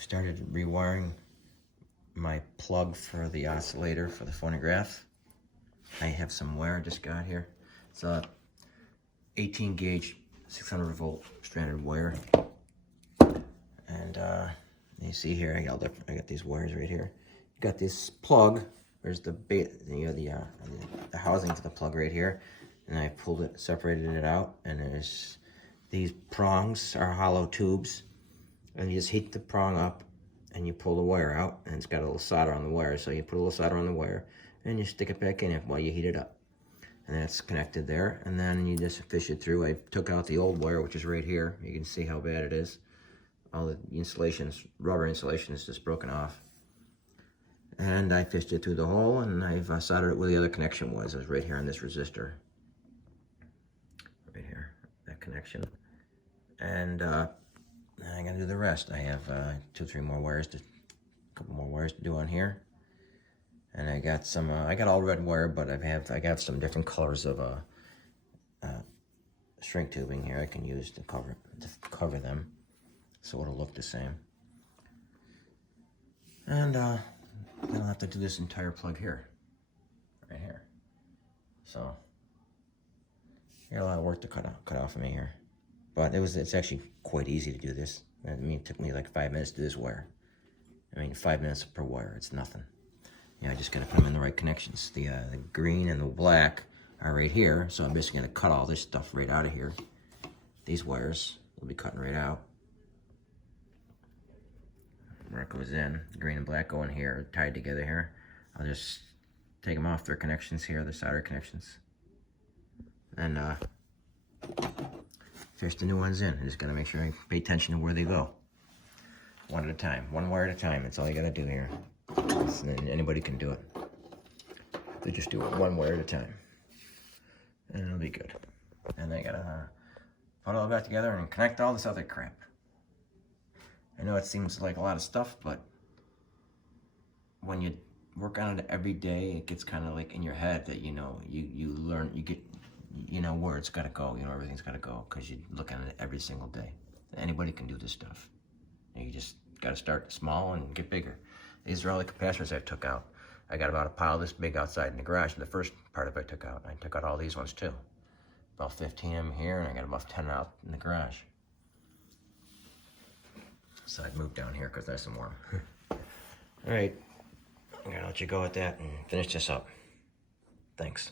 I've started rewiring my plug for the oscillator for the phonograph. I have some wire I just got here. It's a 18 gauge 600 volt stranded wire. And you see here, I got these wires right here. You got this plug. There's the housing to the plug right here, and I pulled it, separated it out, and there's these prongs are hollow tubes, and you just heat the prong up, and you pull the wire out, and it's got a little solder on the wire. So you put a little solder on the wire, and you stick it back in it while you heat it up, and that's connected there. And then you just fish it through. I took out the old wire, which is right here. You can see how bad it is. All the insulations, rubber insulation is just broken off. And I fished it through the hole, and I've soldered it where the other connection was. It was right here on this resistor. Right here, that connection. And I'm gonna do the rest. I have 2 or 3 more wires, a couple more wires to do on here. And I got some, I got all red wire, but I got some different colors of shrink tubing here I can use to cover them, so it'll look the same. And then I'll have to do this entire plug here, right here. So, got a lot of work to cut off of me here, but it's actually quite easy to do this. I mean, it took me like 5 minutes to do this wire. I mean, 5 minutes per wire, it's nothing. I just gotta put them in the right connections. The green and the black are right here, so I'm just gonna cut all this stuff right out of here. These wires will be cutting right out. Where it goes in, green and black go in here, tied together here. I'll just take them off their connections here, the solder connections, and fish the new ones in. I just gotta make sure I pay attention to where they go. One at a time, one wire at a time. That's all you gotta do here. And anybody can do it. They just do it one wire at a time, and it'll be good. And I gotta put it all back together and connect all this other crap. I know it seems like a lot of stuff, but when you work on it every day, it gets kind of like in your head that, you know, you learn, you know where it's got to go, you know, everything's got to go, because you look at it every single day. Anybody can do this stuff. You just got to start small and get bigger. These are all the capacitors I took out. I got about a pile this big outside in the garage. The first part of it I took out. I took out all these ones too. About 15 of them here, and I got about 10 out in the garage. So I'd move down here because that's some more. All right, I'm gonna let you go with that and finish this up. Thanks.